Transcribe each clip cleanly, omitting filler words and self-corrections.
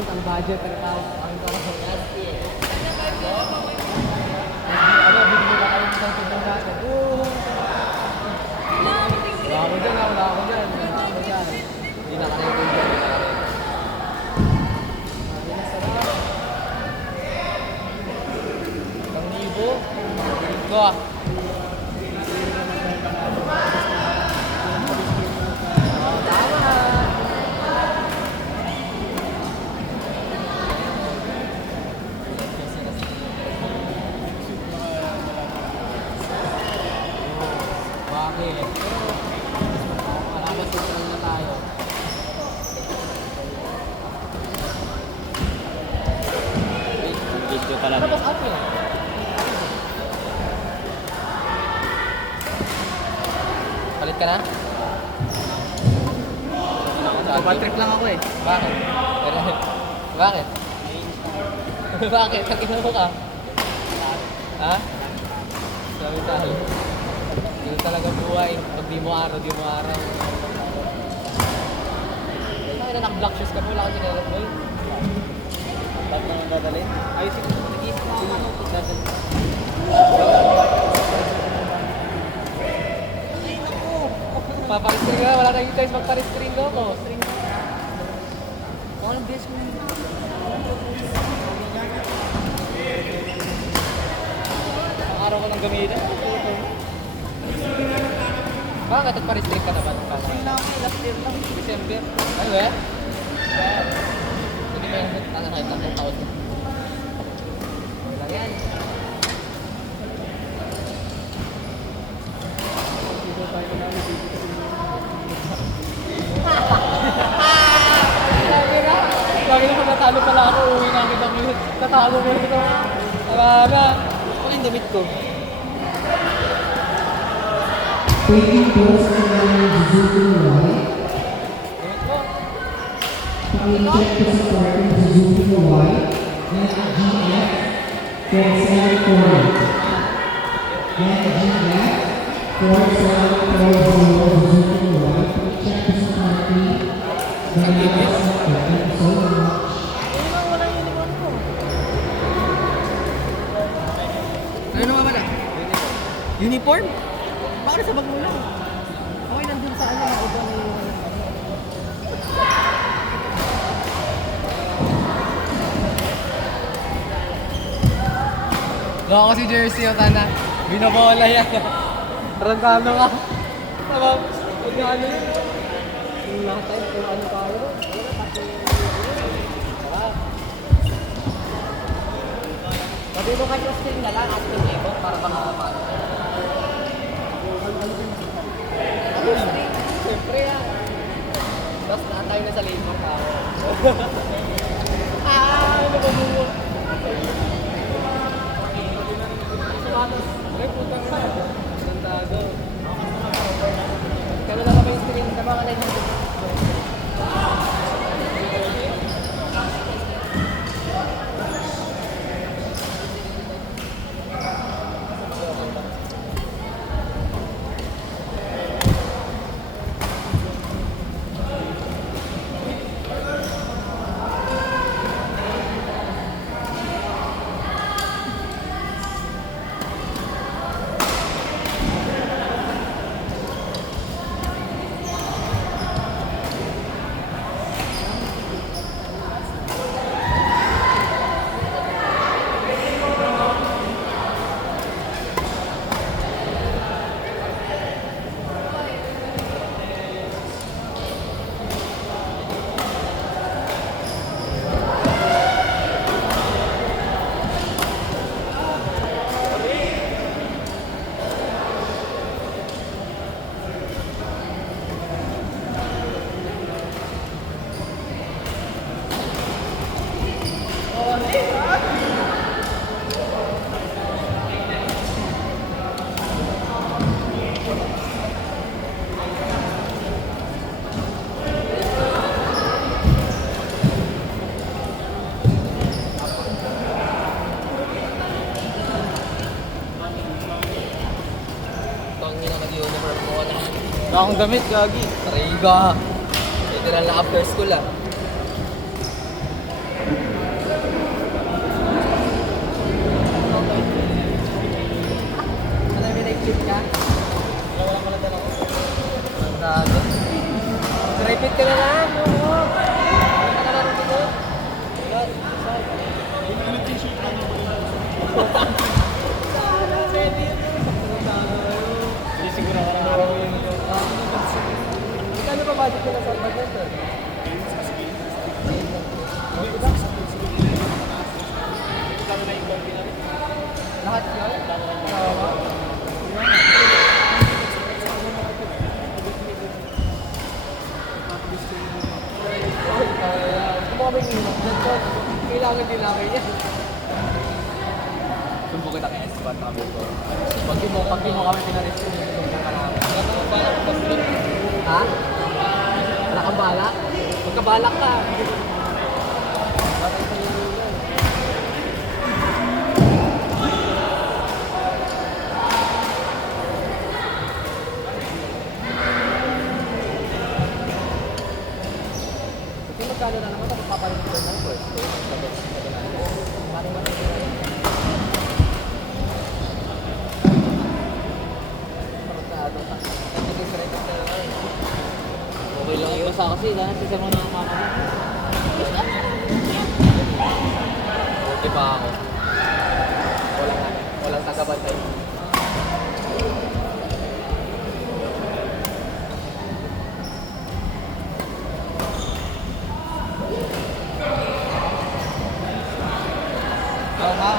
out ang budget ang tao. Ang tao. Last year. Bigyan mo kayo ng sobrang dati. Wala ako dyan. Hindi na kayo kung dyan. Isang libo. Ito ah. Video pala. Tapos up yun. Palit ka na? Bad trip lang ako eh. Bakit? Bakit? Bakit? Nakina mo ka? Ha? Sabi tayo. Hindi talaga buhay. Pag di mo araw, di mo araw. Ay, na naka-black shoes ka po. Wala kang sigaret mo yun. Ba't naman dadalhin? Ayusin ko. Nag-iisip ako ano. Dadalhin. Paparis-string ka. Wala nang choice. Magparis-string ko ako. Walang beses mo yun. Ang araw ko nang gamitin. Bakit at paris-string ka naman? Last year lang. December. Ay, we? Hindi ba yung tanahit ng taon? Wala yan. Lagi na kung natalo pala ako, uwi namin ng minute. Natalo mo ito. Wala na. Ano yung damit ko? Taking course to Suzuki Y. Damit ko? Pakicheck to supporting Suzuki Y. Then GF for 740. Then GF for 740 Suzuki Y. Pakicheck to supporting the next sector. Thank you so much. Ano nga pala? Uniform? Bakit sa bag mo lang? Okay, nandun sa ano, iba na yung... Gawa ko si jersey o tana. Binabola yan. Tarantado ka. Tama. Huwag na ano yun. Yung natin, kung ano tayo. Sabi mo kay Justin na lang at yung ibon para makakapag. Siyempre yan. Tapos naantay na sa labor ka. Ano ba mo? Ay, putang na. Tarantado. Kaya na ba yung screen? Tama ka na yun. Wala akong damit, gagi. Tariga. Literal na after school ah. kami nila. Kailangan din namin yan. Sumbong kita kay S1 kami ko. Pag di mo kami pinarescue, sumbong ka namin. Ha? Wala kang balak? Magkabalak ka. Bakit sa iyo yan? Kasi magkano na naman tapos papalit ko ng first day. Paano ba ito? Okay lang yung basa kasi lahat isa mo na mama mo. Okay pa ako. Walang tagabantay. Oo nga.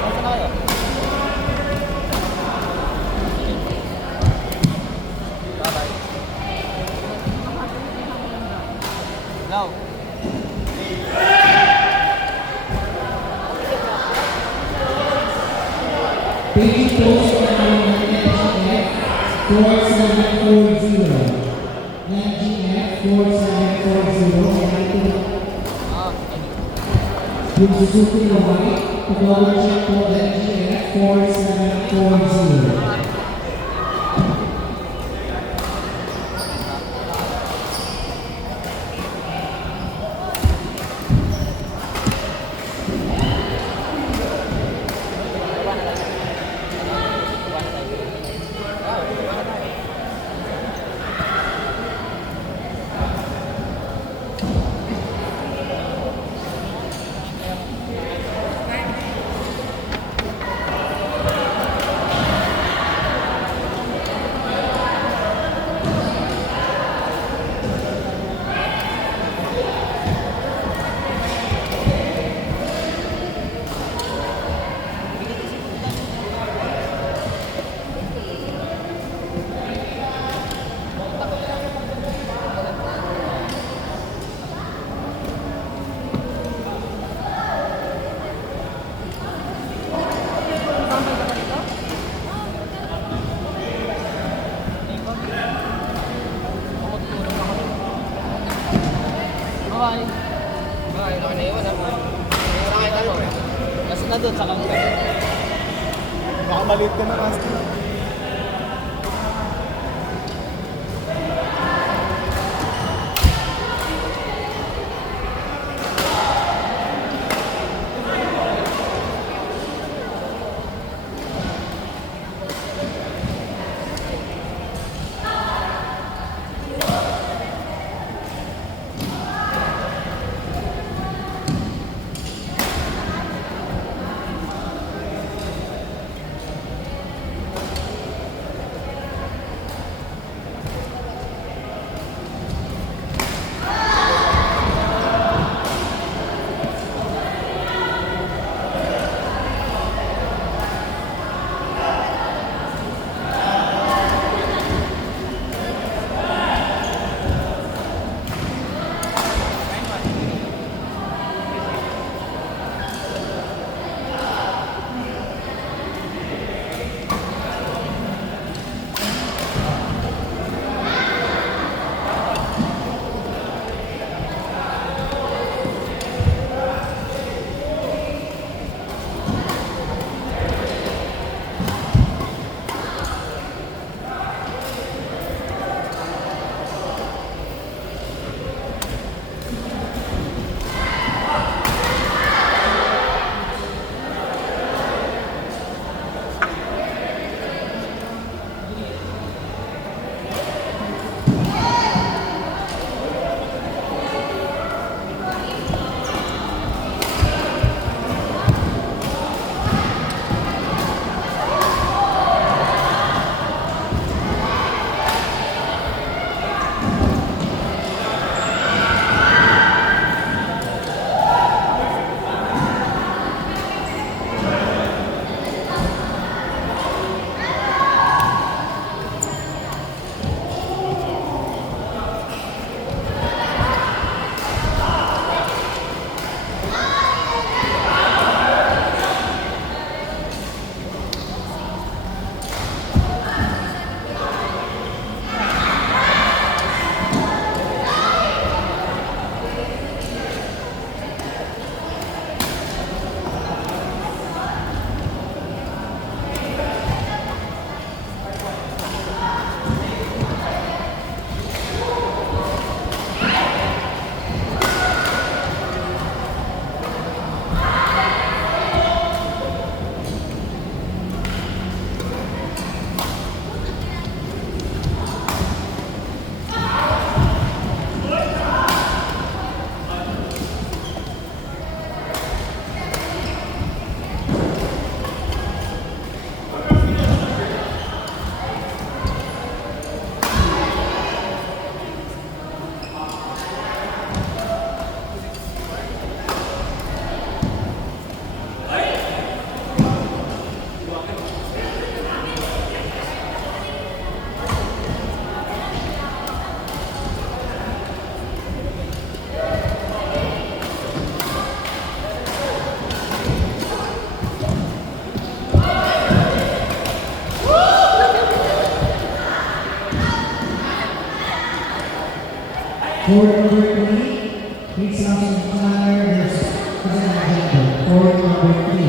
Nasaan na kayo? Bye-bye. No. Paging post for NGF 4740. NGF 4740. Yung Suzuki White, pag-over check po NGF 4740. Bye. Bye. Baka naiwan ha. Naiwan ka mo. Kasi na doon sa kangkang. Baka maliit ka na kasi. Court number 3, Prince Thompson Chandler versus Cousin Alexander. Court number 3.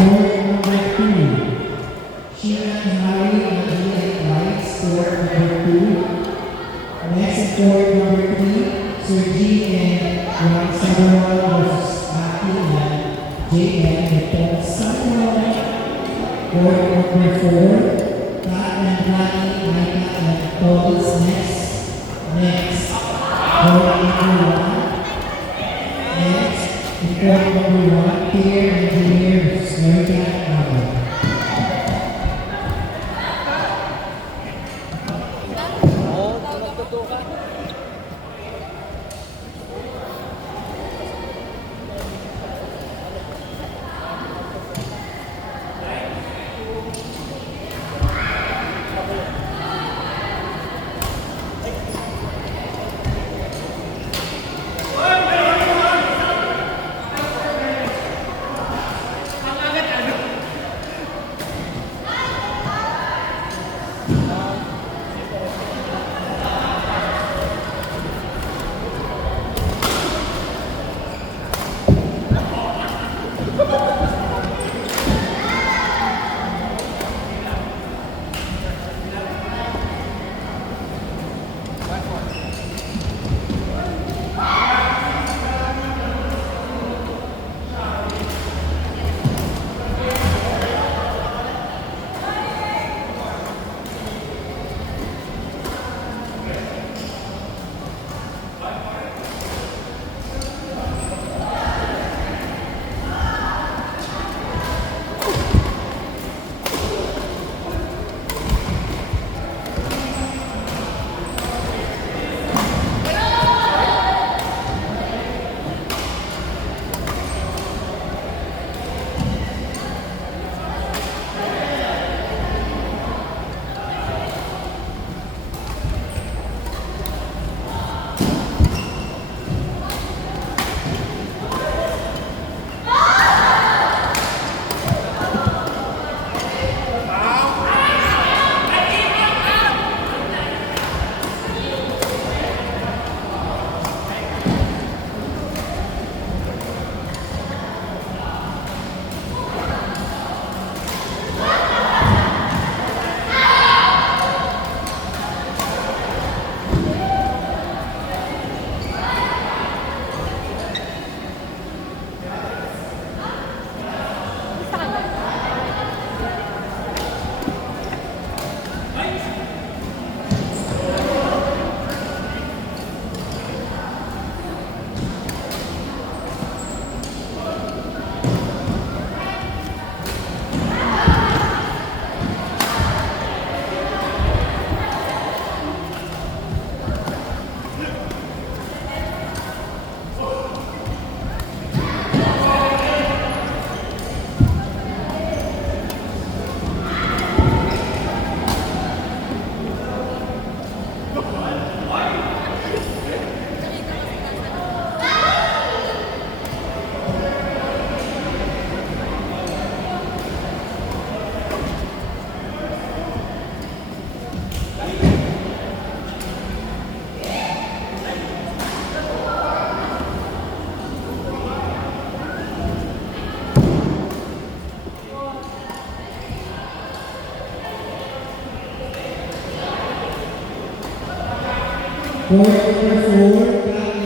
Court number 2, Sheena Harry and Juliet Lights. Court number 2. Next, court number 3, Sir G and Ryan Samuel versus Matthew and J.M. Nicole Samuel. Court number 4, Kat and Blackie, Micah and Thomas. Next, court number 1. Next, in court number 1, Pierre and Javier versus America and Mother. Oo, magtotoo ka. Court number 4,